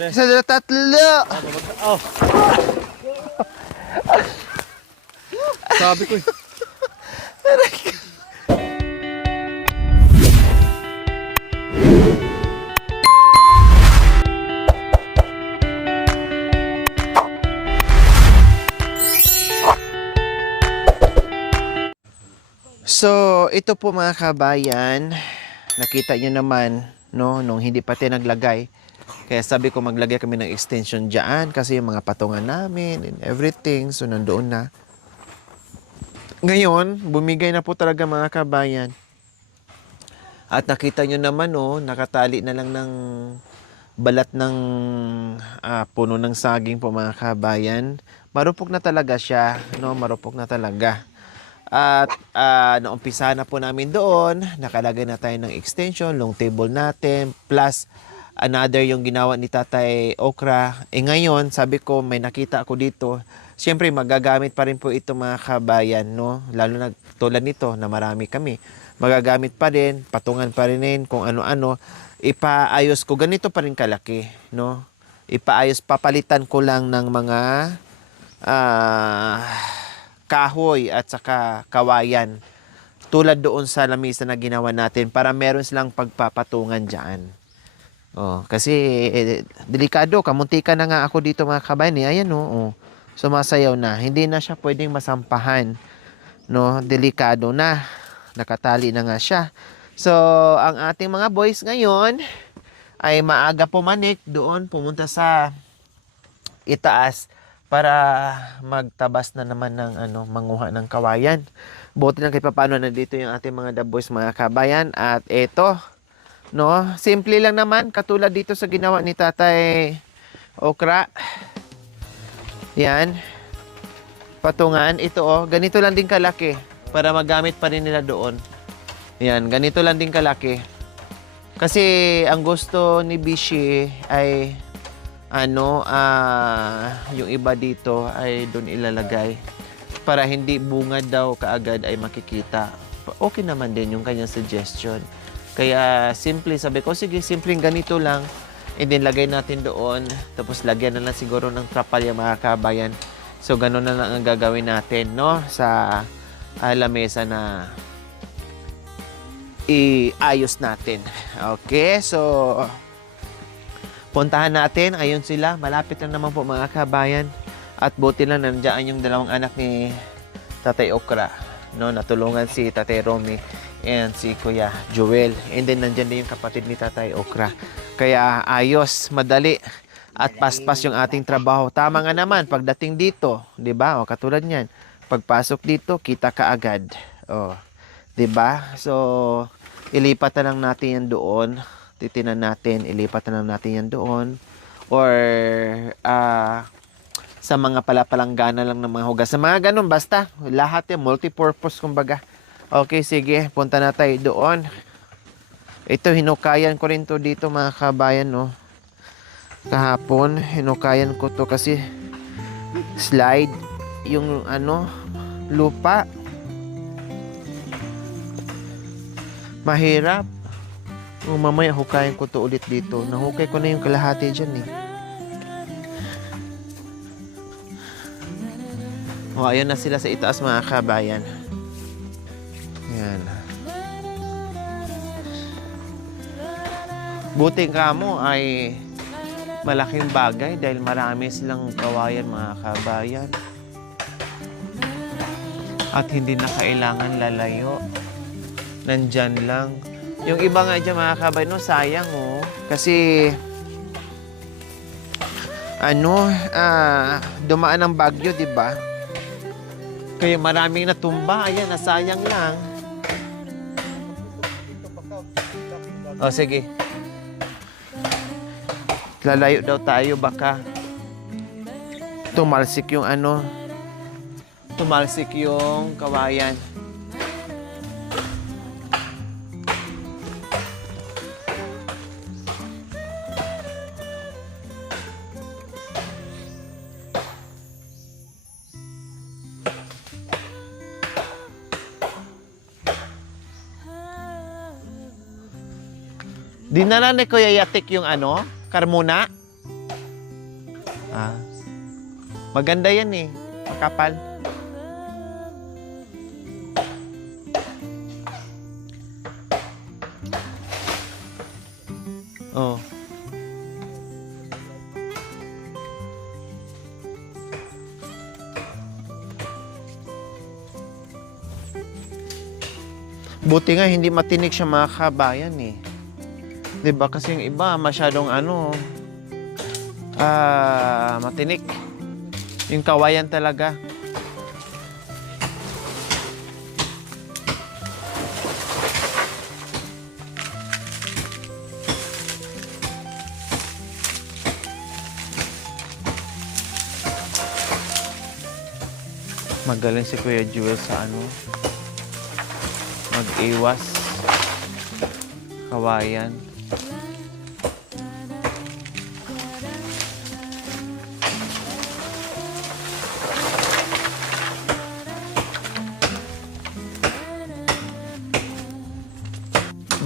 Isa, dalawa, tatlo. Oh. Sabi ko eh. So, ito po mga kabayan, nakita nyo naman, no, nung hindi pa tayo naglagay. Kaya sabi ko maglagay kami ng extension dyan kasi yung mga patungan namin and everything, so nandoon na. Ngayon, bumigay na po talaga mga kabayan. At nakita nyo naman, no, nakatali na lang ng balat ng puno ng saging po mga kabayan. Marupok na talaga siya, no, marupok na talaga. At naumpisa na po namin doon, nakalagay na tayo ng extension, long table natin, plus another yung ginawa ni Tatay Okra. Ngayon, sabi ko, may nakita ako dito. Siyempre, magagamit pa rin po ito mga kabayan, no? Lalo na tulad nito na marami kami. Magagamit pa rin, patungan pa rin kung ano-ano. Ipaayos ko, ganito pa rin kalaki, no? Ipaayos, papalitan ko lang ng mga kahoy at saka kawayan tulad doon sa lamisa na ginawa natin para meron silang pagpapatungan dyan. Oh, kasi delikado, kamuntika na nga ako dito mga kabayan eh. Ayan oh, sumasayaw na. Hindi na siya pwedeng masampahan. No, delikado na. Nakatali na nga siya. So, ang ating mga boys ngayon ay maaga pumanik doon, pumunta sa itaas para magtabas na naman ng manguha ng kawayan. Buti lang kahit paano nandito yung ating mga the boys mga kabayan. At eto, no, simple lang naman katulad dito sa ginawa ni Tatay Okra. Yan. Patungan ito ganito lang din kalaki para magamit pa rin nila doon. Yan, ganito lang din kalaki. Kasi ang gusto ni Bishi ay yung iba dito ay doon ilalagay para hindi bungad daw kaagad ay makikita. Okay naman din yung kanyang suggestion. Kaya simple, sabi ko, sige, simpleng ganito lang. And then lagay natin doon. Tapos lagyan na lang siguro ng trapalya mga kabayan. So ganun na lang ang gagawin natin, no? Sa lamesa na iayos natin. Okay, so puntahan natin. Ayun sila. Malapit lang naman po mga kabayan. At buti lang nandiyan yung dalawang anak ni Tatay Okra. No, natulungan si Tatay Romy and si Kuya Joel. And then nandiyan din yung kapatid ni Tatay Okra. Kaya ayos, madali. At paspas yung ating trabaho. Tama nga naman, pagdating dito, di ba? O katulad niyan, pagpasok dito, kita ka agad. O, di ba? So, ilipat na lang natin yan doon. Titinan natin, ilipat na lang natin yan doon. Or, sa mga palapalanggana lang ng mga hugas. Sa mga ganun, basta. Lahat yan, multi-purpose kumbaga. Okay, sige. Punta na tayo doon. Ito, hinukayan ko rin to dito mga kabayan, no. Kahapon, hinukayan ko to kasi slide yung lupa. Mahirap. Mamaya hukayan ko to ulit dito. Nahukay ko na yung kalahati dyan eh. Ayun na sila sa itaas mga kabayan. Yan. Buti ka mo ay malaking bagay dahil marami silang kawayan mga kabayan. At hindi na kailangan lalayo. Nandyan lang. Yung iba nga dyan mga kabayan, no, sayang kasi dumaan ang bagyo, di ba? Kaya maraming natumba. Ayan, nasayang lang. O, sige. Lalayo daw tayo, baka tumalsik yung tumalsik yung kawayan. Dinala ni Kuya Yatik yung Carmona. Maganda yan eh. Makapal. Oh. Buti nga hindi matinik siya mga kabayan eh. 'Di ba kasi yung iba masyadong matinik. Yung kawayan talaga. Magaling si Kuya Jewel sa mag-iwas. Kawayan.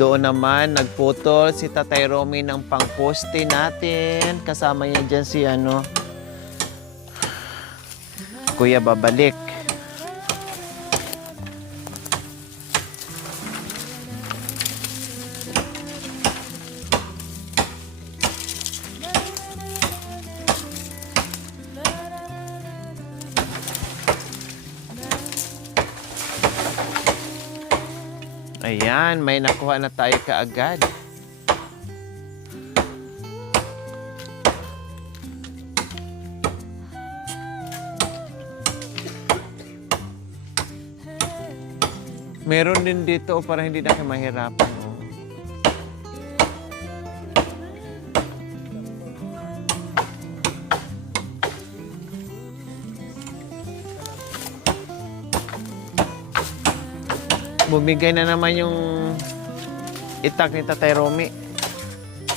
Doon naman, nagputol si Tatay Romy ng pangposte natin. Kasama niya dyan si Kuya Babalik. Ayan, may nakuha na tayo kaagad. Meron din dito para hindi na kayo mahirapan. Oh. Bumigay na naman yung itak ni Tatay Romy.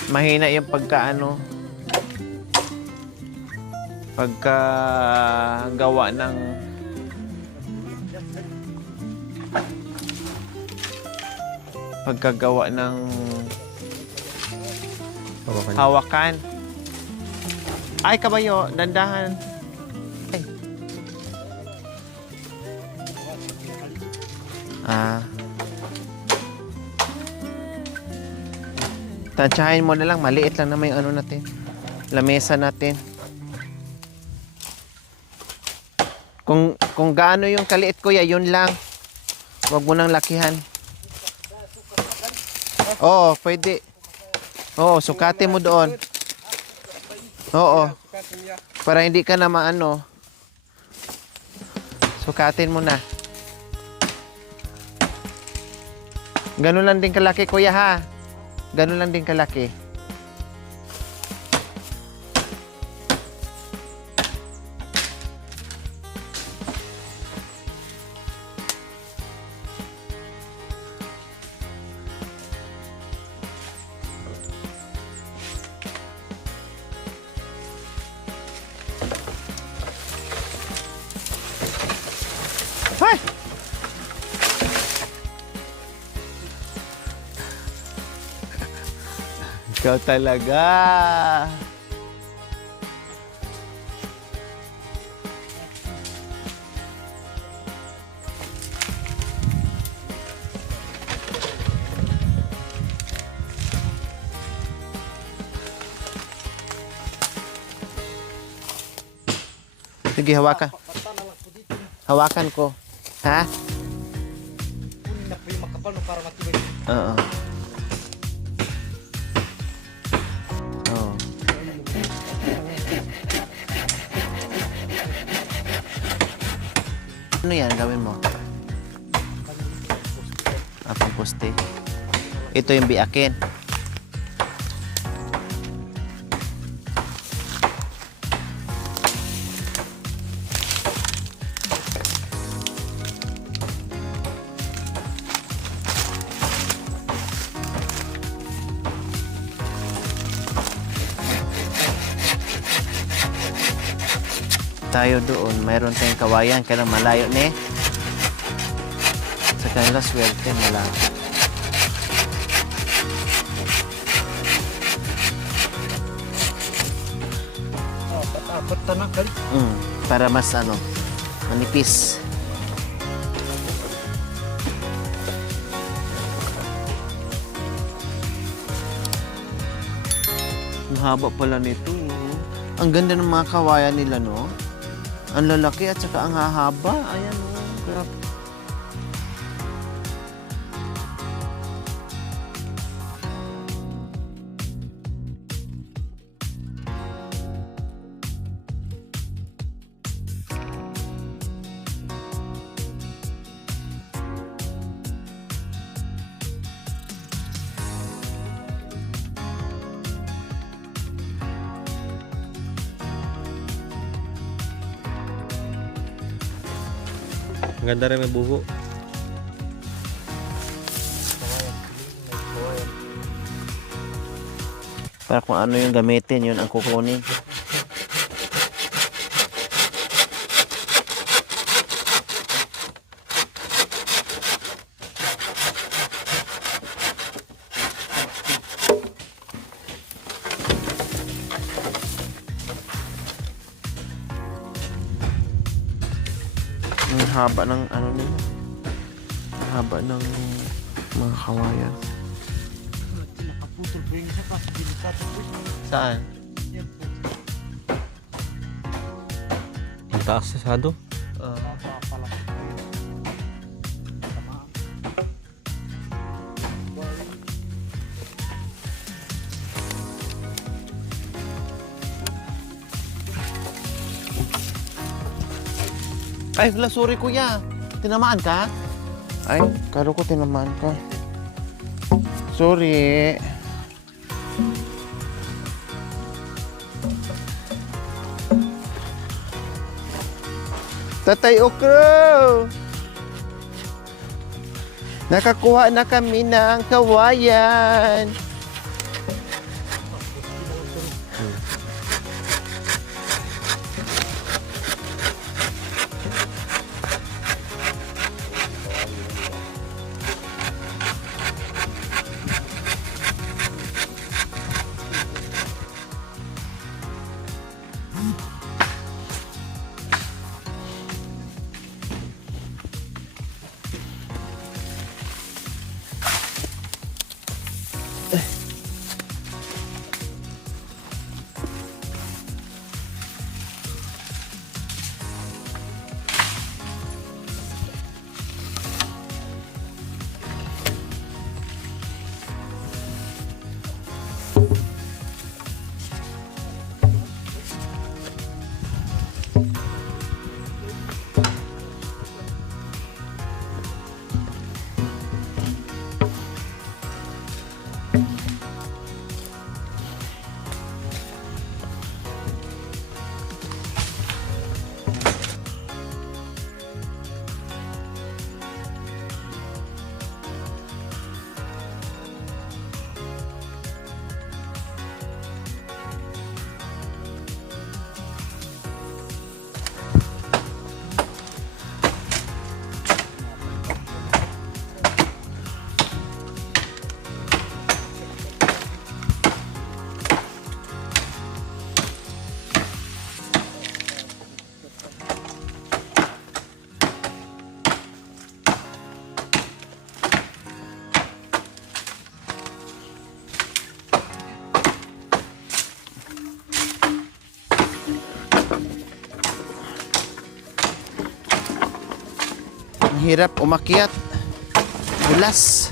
Mahina yung pagkagawa ng hawakan. Ay, kabayo, dandahan. Ay. Tansyahin mo na lang, maliit lang naman yung natin. Lamesa natin. Kung gaano yung kaliit kuya, yun lang. Huwag mo nang lakihan. Oo, pwede. Oo, sukatin mo doon. Oo. Para hindi ka na sukatin mo na. Ganun lang din kalaki kuya ha. Ganun lang din kalaki. Hoy! Ikaw talaga. Sige, hawakan. Hawakan ko. Ha? Oo. Ano yan gawin mo? Pangposte. Ito yung biakin. Tayo doon, mayroon tayong kawayan, kaya malayo ne. Sa kanila swerte, malayo. Apat tanak kali. para mas manipis. Ang haba pala nito. Ang ganda ng mga kawayan nila, no? Ang lalaki at saka ang hahaba. Ayan, no? Grabe. Ang ganda rin may buho. Para kung ano yung gamitin, yun ang kukunin. Ang haba ng nila. Ang haba ng mga kawayan. Nakaputol po yung isa pa. Delikado po. Saan? Ang taas sasado. Napapalak po yun. Tama. Ay, sorry kuya. Tinamaan ka? Ay, karo ko tinamaan ka. Sorry. Tatay Okro! Nakakuha na kami ng kawayan. Ang hirap umakyat. Bulas.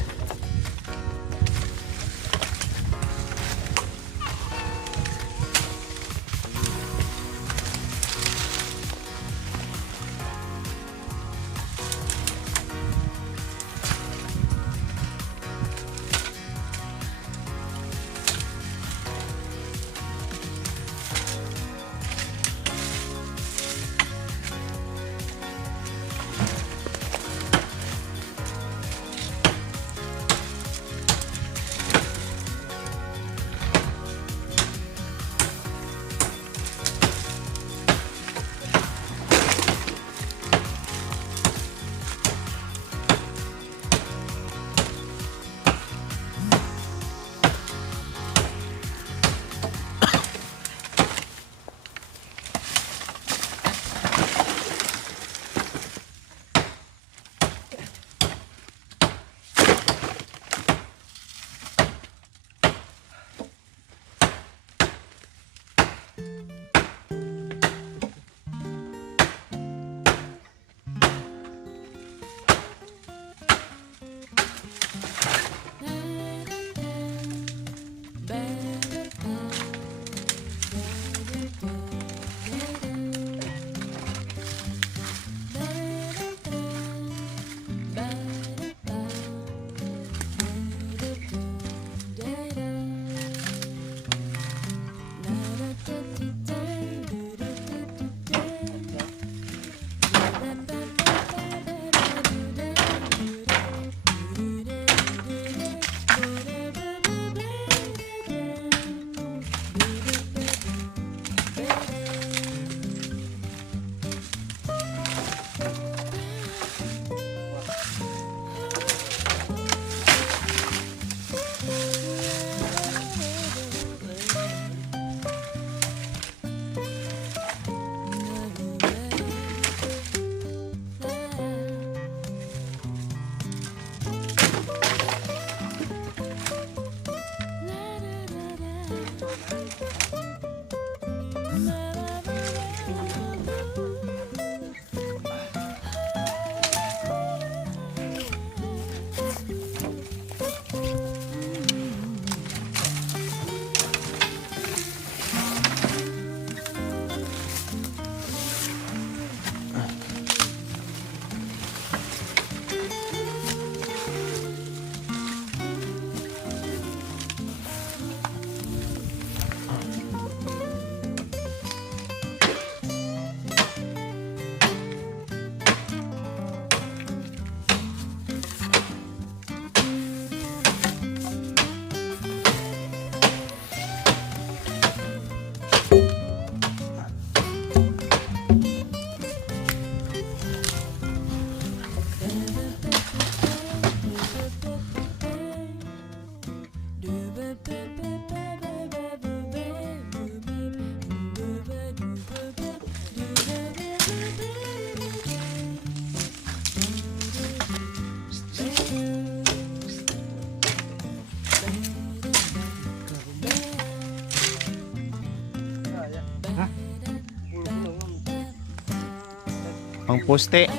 Pangpuste.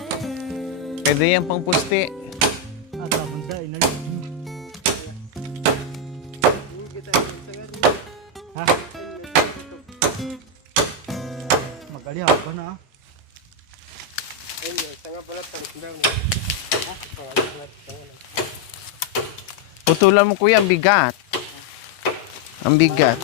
Pwede yan pangpuste. Ada benda ini. Hah? Magali apa na? Putulan mo kuya, ang bigat. Ang bigat.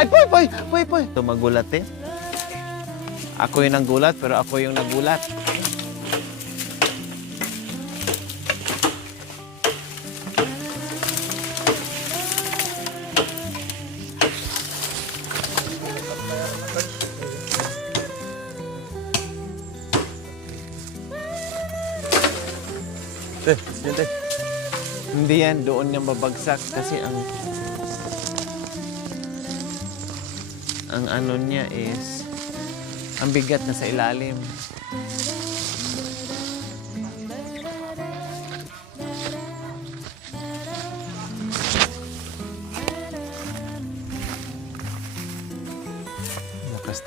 Ay, poy. Ito magulat eh. Ako yung nanggulat, pero ako yung nagulat. Yan te. Hindi yan, doon yung babagsak kasi ang ano niya is ang bigat na sa ilalim. Lakas.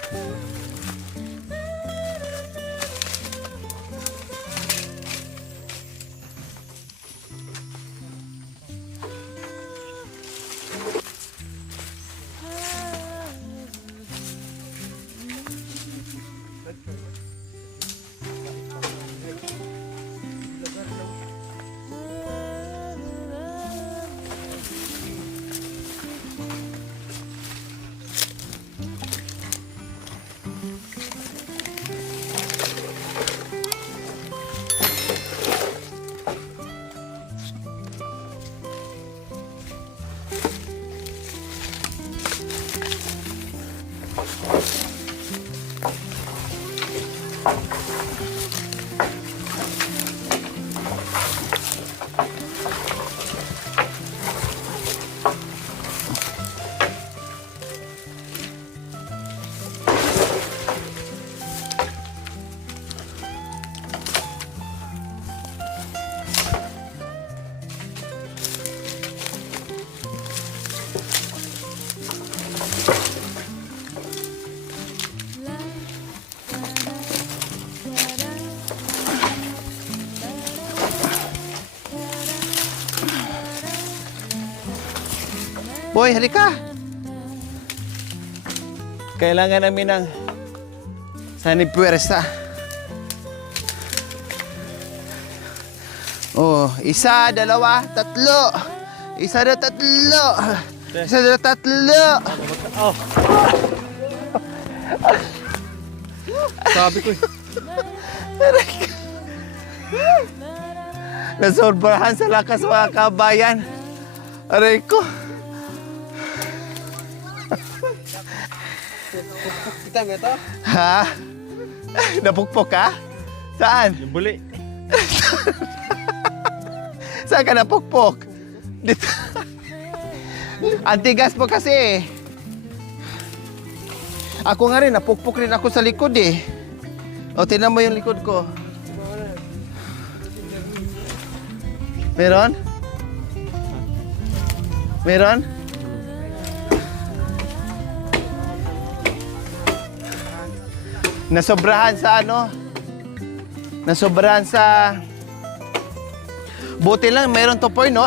Boy, halika. Kailangan namin ng sanipuwersa. Oh, isa, dalawa, tatlo. Isa, dalawa, tatlo. Isa, dalawa, tatlo. Oh. Sabi ko eh. Nasorbrahan sa lakas mga kabayan. Aray ko. Kita ba ito? Ha? Napukpok ka? Saan? Yung buli. Saan ka napukpok? Dito. Antigas po kasi. Ako nga rin, napukpok rin ako sa likod eh. O, tingnan mo yung likod ko. Meron? Meron? Nasobrahan sa ano? Nasobrahan sa... Buti lang, meron to Poy, no?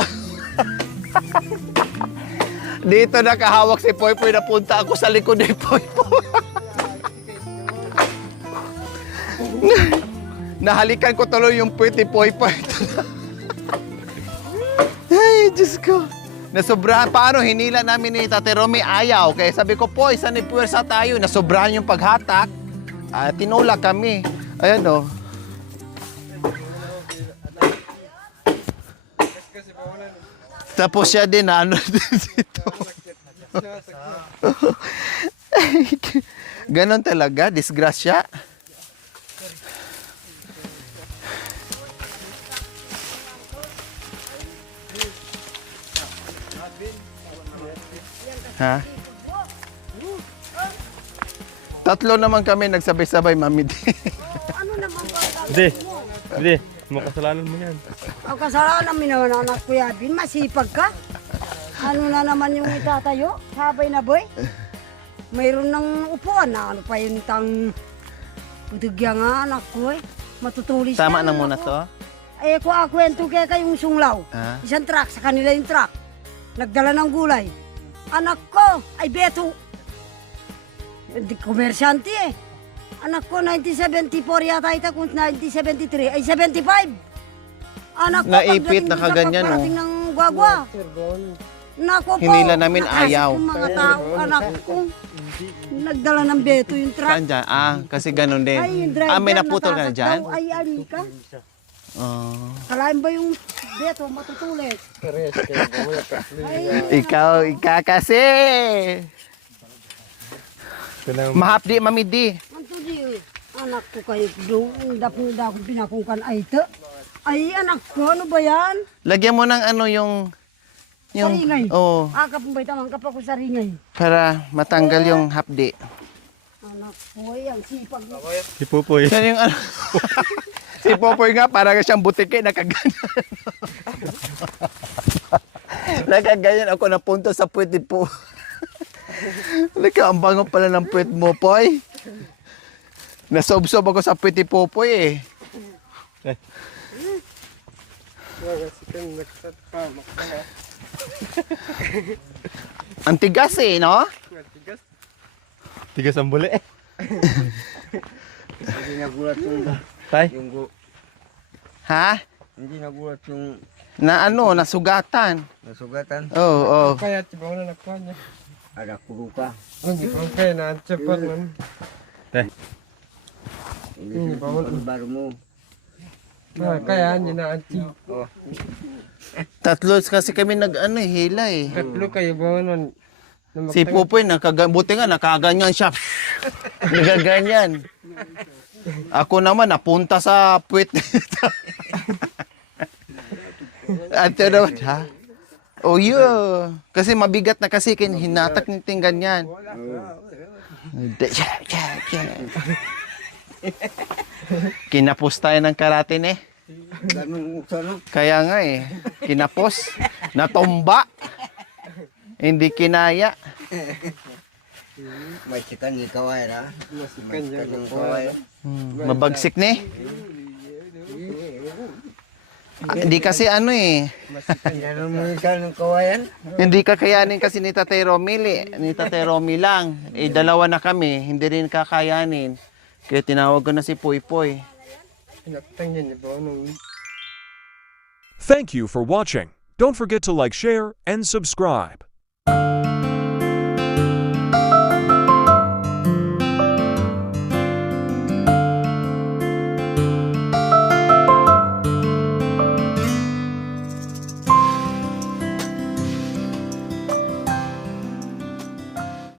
Dito nakahawak si Poy Poy, napunta ako sa likod ni Poy Poy. Nahalikan ko tuloy yung puwit ni Poy Poy. Ay, Diyos ko. Nasobrahan. Paano? Hinila namin ni Tate Romy, ayaw. Kaya sabi ko, Poy, saan ipuwersa tayo? Nasobrahan yung paghatak. Tinula kami. Ayan o. Tapos siya din, ano dito. Ganon talaga, disgrasya. Ha? Tatlo naman kami nagsabay-sabay, Mami D. Ano naman ba ang Hindi. gagawin mo? Hindi. Makasalanan mo yan. Ang kasalanan namin naman anak ko Yabin, masipag ka. Ano na naman yung itatayo? Sabay na boy? Mayroon ng upuan na ano pa yun tang putugya nga anak ko eh. Matutulis Tama yan, na muna anak ko. to. Eh ko kwento kaya kayong sunglaw. Ha? Isang truck, sa kanila yung truck. Nagdala ng gulay. Anak ko, ay beto. Hindi komersyante eh. Anak ko, 1974 yata ita kung 1973, ay 75. Anak ko, Naipit, pagdating sa nakaganyan, pagdating ng gwagwa. Nako po. Hinila namin nakasik ayaw. yung mga tao, anak ko. Nagdala ng beto yung truck. Saan dyan? Kasi ganun din. Ay, yung driver, May naputol ka na natasak dyan? daw, ay, alika. Oh. Kalahin ba yung beto matutulis? Ay, Ikaw kasi. Mahapdi, Mami D. Anto di, anak ko kayo doon, dapong pinakungkan ay ito. Ay, anak ko, ano ba yan? Lagyan mo ng ano yung... Saringay. Oo, Kapag bay tamang kapag ko saringay. para matanggal yung hapdi. Anak ko, ang sipag mo. Si Pupoy. Yan yung ano. Si Popoy nga, parang siyang butike, nakaganyan. Nakaganyan ako napunta sa puwet ni Po. Ang bango pala ng puwet mo, Poy. Nasobsob ako sa puwet ni Popoy eh. Ang tigas eh, no? Tigas ang buli. Hindi nagulat yung Tay. Ha? hindi nagulat yung Na ano, nasugatan. nasugatan. Oo, oo. Kaya tiba na nakuha niya. Ada kuro pa. Hindi ko kaya na-chepat man. Tay. Hindi yung baru mo. Kaya niya na-anti. Tatlo kasi kami nag-ano, hila eh. Tatlo kayo ba nun? Si Popoy, buti nga, nakaganyan siya. Nagaganyan. Ako naman, napunta sa puwet. Ate naman, ha? Oh, yun. Kasi mabigat na kasi, hinatak niting ganyan. Kinapos tayo ng karatin eh. Ganun usan. Kaya nga eh, kinapos. Natumba. Hindi kinaya. May sikan ni kaway ra. May sikan yung kaway. Mabagsik ni. Hindi kasi ano eh. Ganun mo sikan ng kawayan. Hindi kakayanin kasi ni Tatay Romil eh. Ni Tatay Romil lang. Eh, dalawa na kami. Hindi rin kakayanin. Kaya tinawag ko na si Poy Poy. Thank you for watching. Don't forget to like, share, and subscribe.